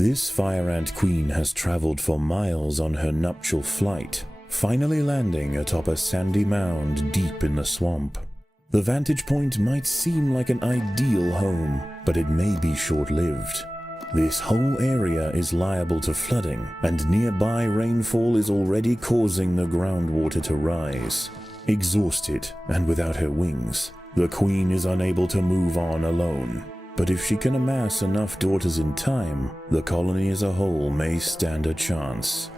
This fire ant queen has traveled for miles on her nuptial flight, finally landing atop a sandy mound deep in the swamp. The vantage point might seem like an ideal home, but it may be short-lived. This whole area is liable to flooding, and nearby rainfall is already causing the groundwater to rise. Exhausted and without her wings, the queen is unable to move on alone. But if she can amass enough daughters in time, the colony as a whole may stand a chance.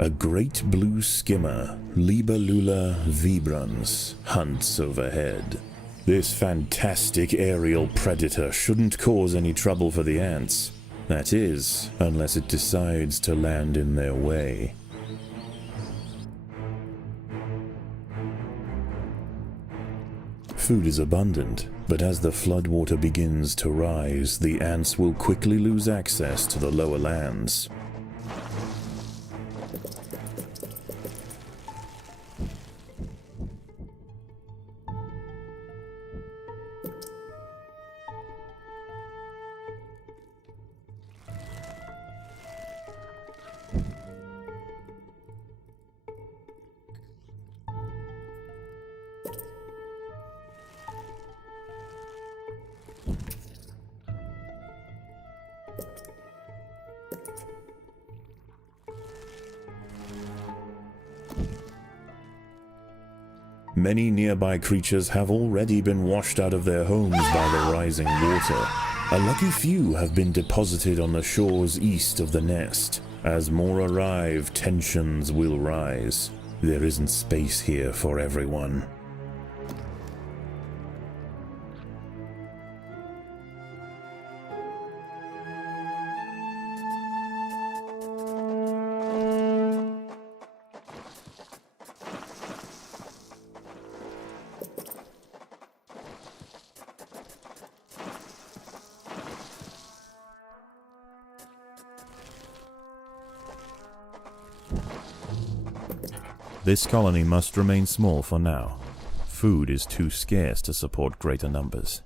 A great blue skimmer, Libellula vibrans, hunts overhead. This fantastic aerial predator shouldn't cause any trouble for the ants. That is, unless it decides to land in their way. Food is abundant, but as the floodwater begins to rise, the ants will quickly lose access to the lower lands. Many nearby creatures have already been washed out of their homes by the rising water. A lucky few have been deposited on the shores east of the nest. As more arrive, tensions will rise. There isn't space here for everyone. This colony must remain small for now. Food is too scarce to support greater numbers.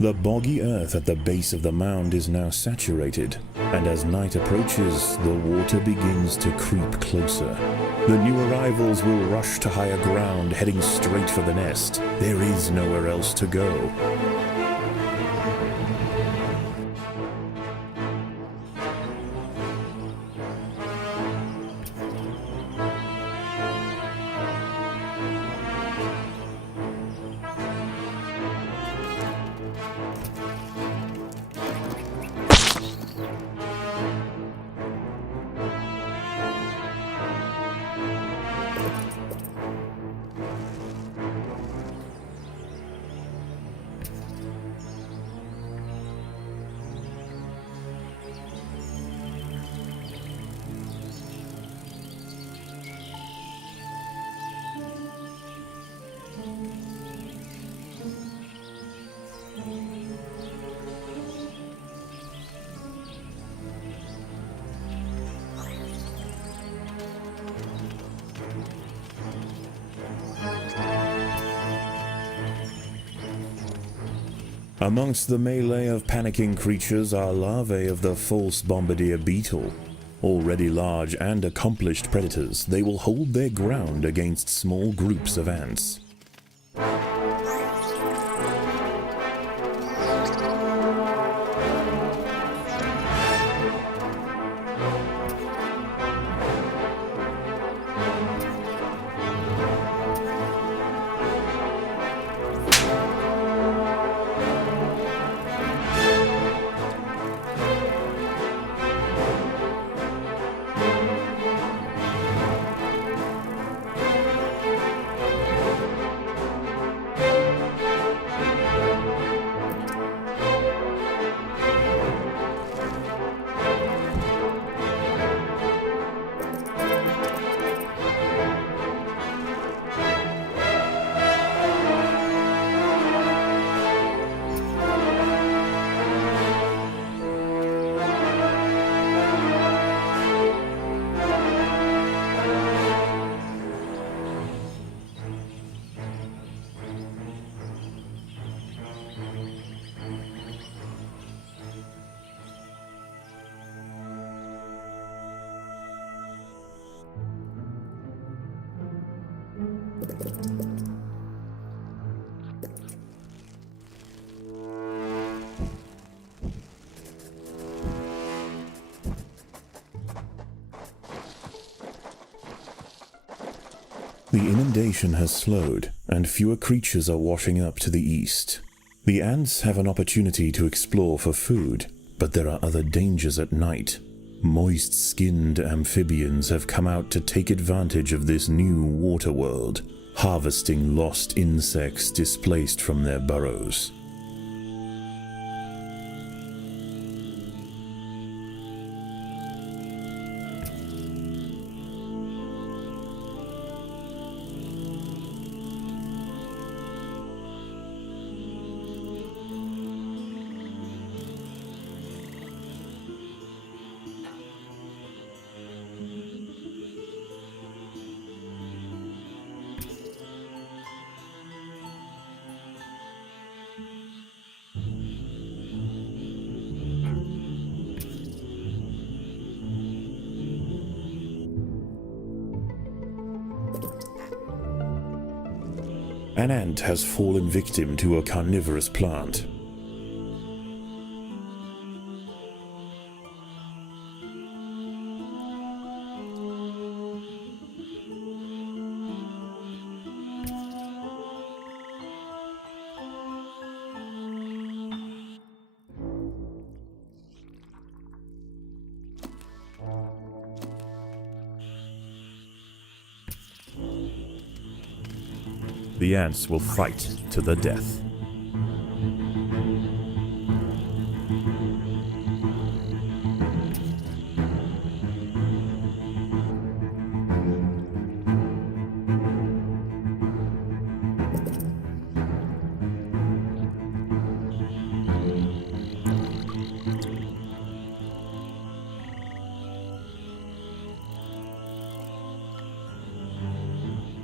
The boggy earth at the base of the mound is now saturated, and as night approaches, the water begins to creep closer. The new arrivals will rush to higher ground, heading straight for the nest. There is nowhere else to go. Amongst the melee of panicking creatures are larvae of the false bombardier beetle. Already large and accomplished predators, they will hold their ground against small groups of ants. The inundation has slowed, and fewer creatures are washing up to the east. The ants have an opportunity to explore for food, but there are other dangers at night. Moist-skinned amphibians have come out to take advantage of this new water world, harvesting lost insects displaced from their burrows. An ant has fallen victim to a carnivorous plant. The ants will fight to the death.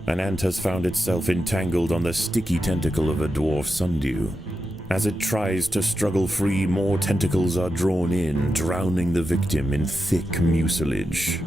An ant has found itself entangled on the sticky tentacle of a dwarf sundew. As it tries to struggle free, more tentacles are drawn in, drowning the victim in thick mucilage.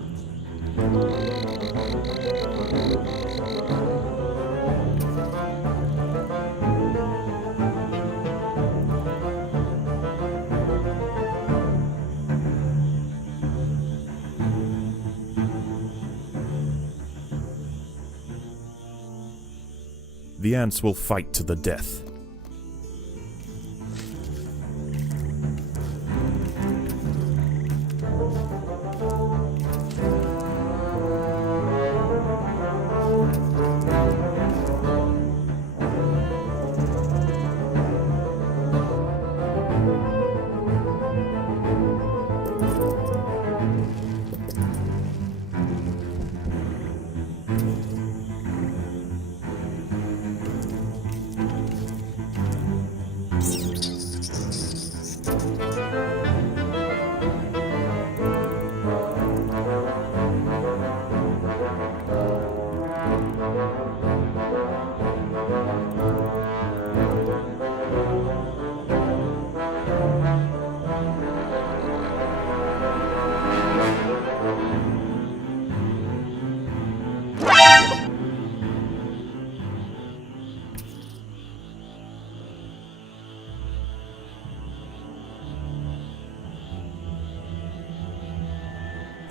The ants will fight to the death.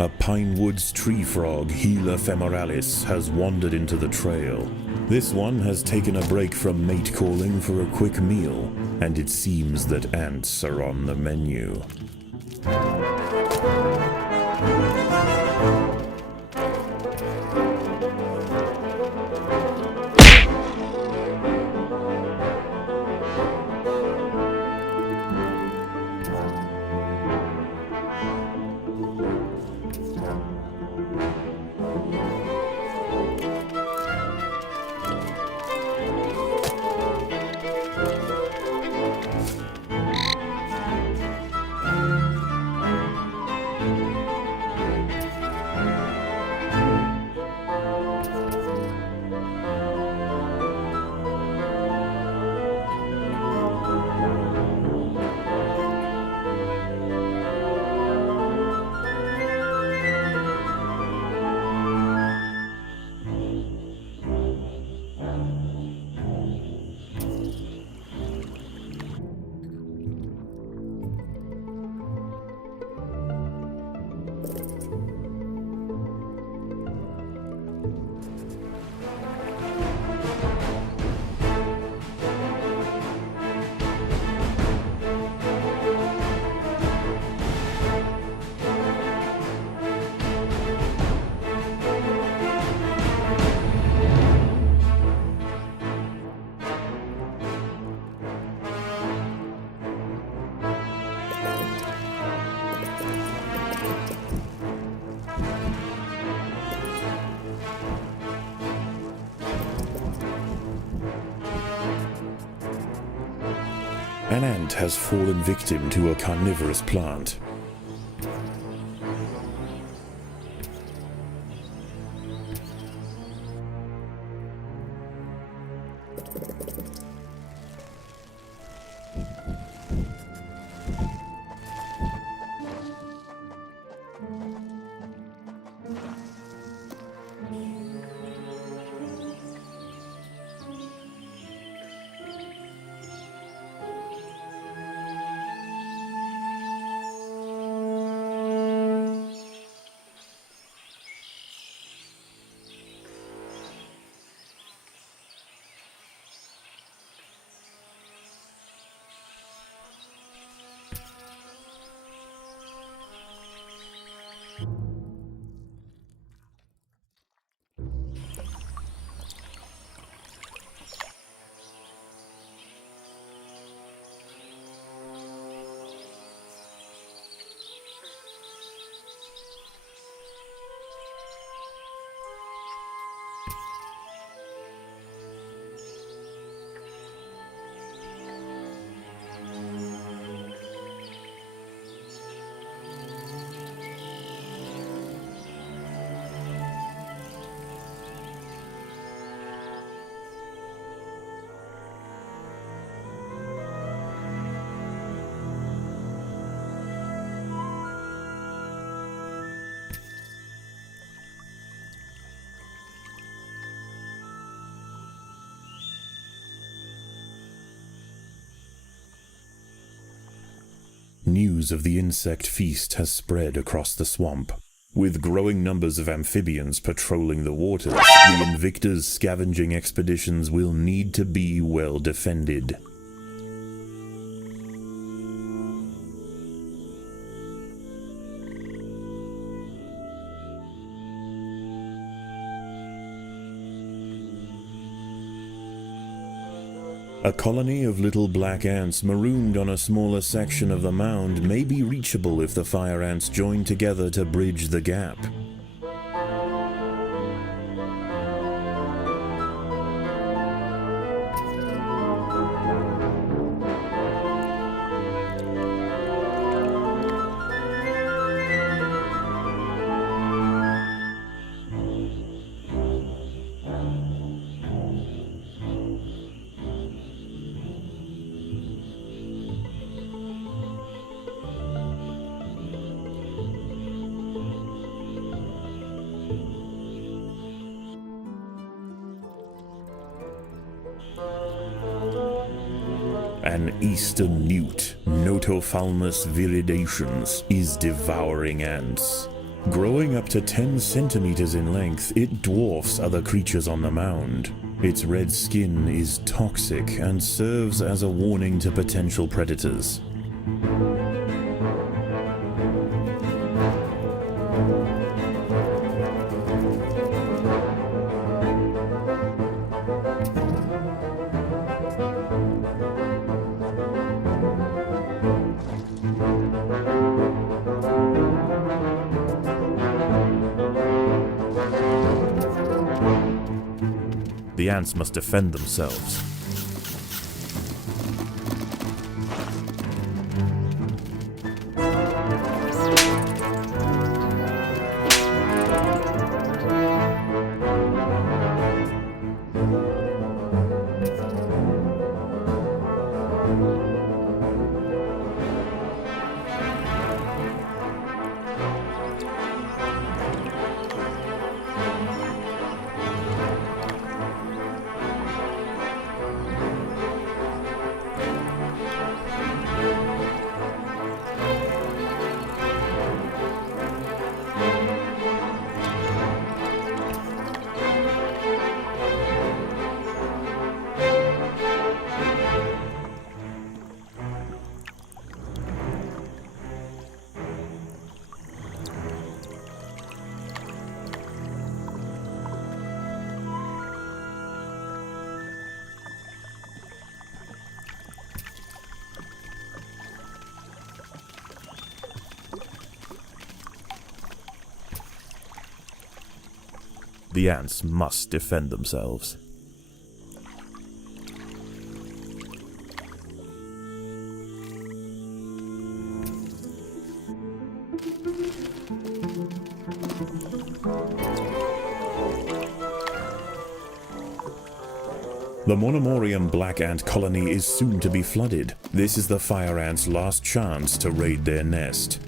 A Pinewood's tree frog, Gila femoralis, has wandered into the trail. This one has taken a break from mate calling for a quick meal, and it seems that ants are on the menu. An ant has fallen victim to a carnivorous plant. news of the insect feast has spread across the swamp. With growing numbers of amphibians patrolling the waters, the Invicta's scavenging expeditions will need to be well defended. A colony of little black ants marooned on a smaller section of the mound may be reachable if the fire ants join together to bridge the gap. An eastern newt, Notophalmus viridations, is devouring ants. Growing up to 10 centimeters in length, it dwarfs other creatures on the mound. Its red skin is toxic and serves as a warning to potential predators. The ants must defend themselves. The ants must defend themselves. The Monomorium black ant colony is soon to be flooded. This is the fire ants' last chance to raid their nest.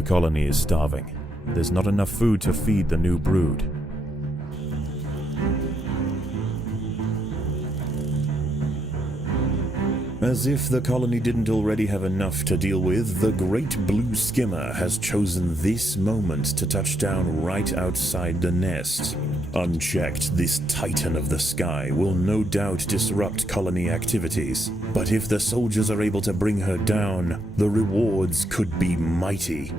The colony is starving. There's not enough food to feed the new brood. As if the colony didn't already have enough to deal with, the great blue skimmer has chosen this moment to touch down right outside the nest. Unchecked, this titan of the sky will no doubt disrupt colony activities. But if the soldiers are able to bring her down, the rewards could be mighty.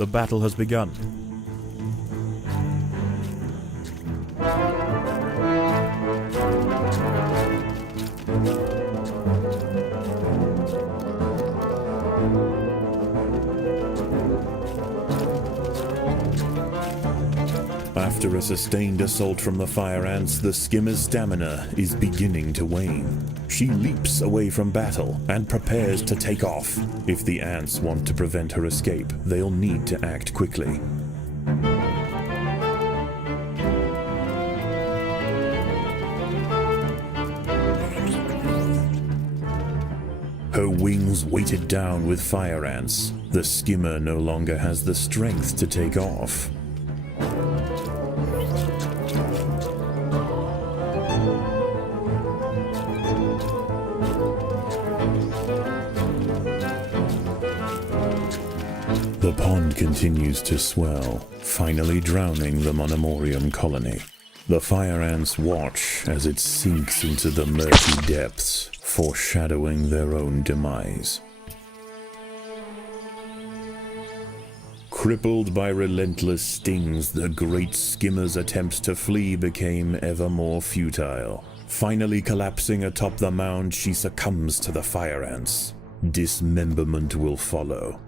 The battle has begun. After a sustained assault from the fire ants, the skimmer's stamina is beginning to wane. She leaps away from battle and prepares to take off. If the ants want to prevent her escape, they'll need to act quickly. Her wings weighted down with fire ants, the skimmer no longer has the strength to take off. The pond continues to swell, finally drowning the Monomorium colony. The fire ants watch as it sinks into the murky depths, foreshadowing their own demise. Crippled by relentless stings, the great skimmer's attempts to flee became ever more futile. Finally collapsing atop the mound, she succumbs to the fire ants. Dismemberment will follow.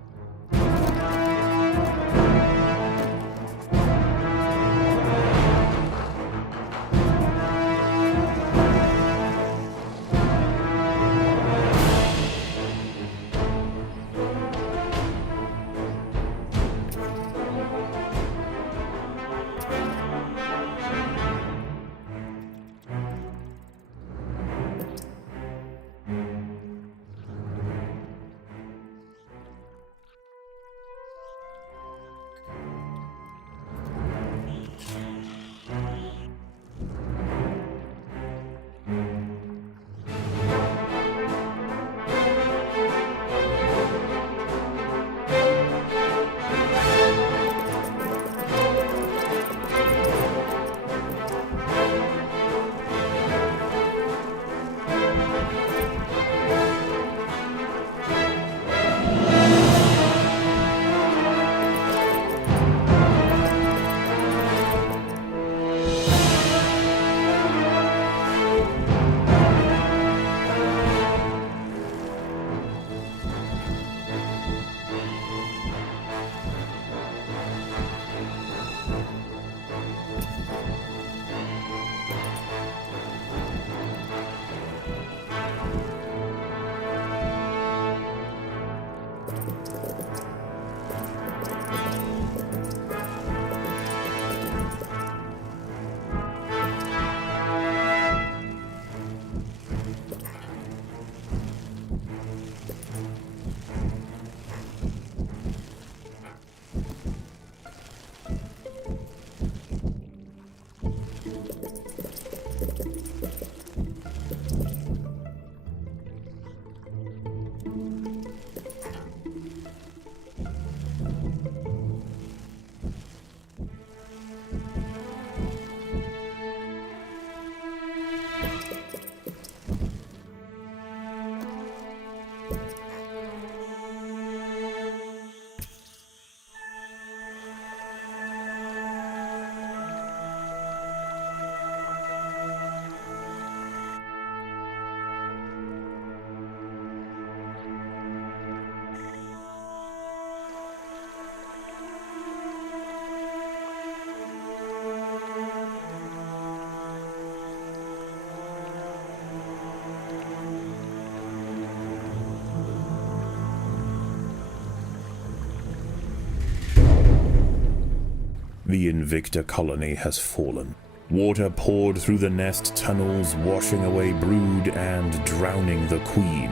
The Invicta colony has fallen. Water poured through the nest tunnels, washing away brood and drowning the queen.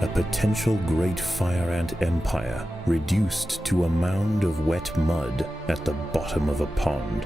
A potential great fire ant empire reduced to a mound of wet mud at the bottom of a pond.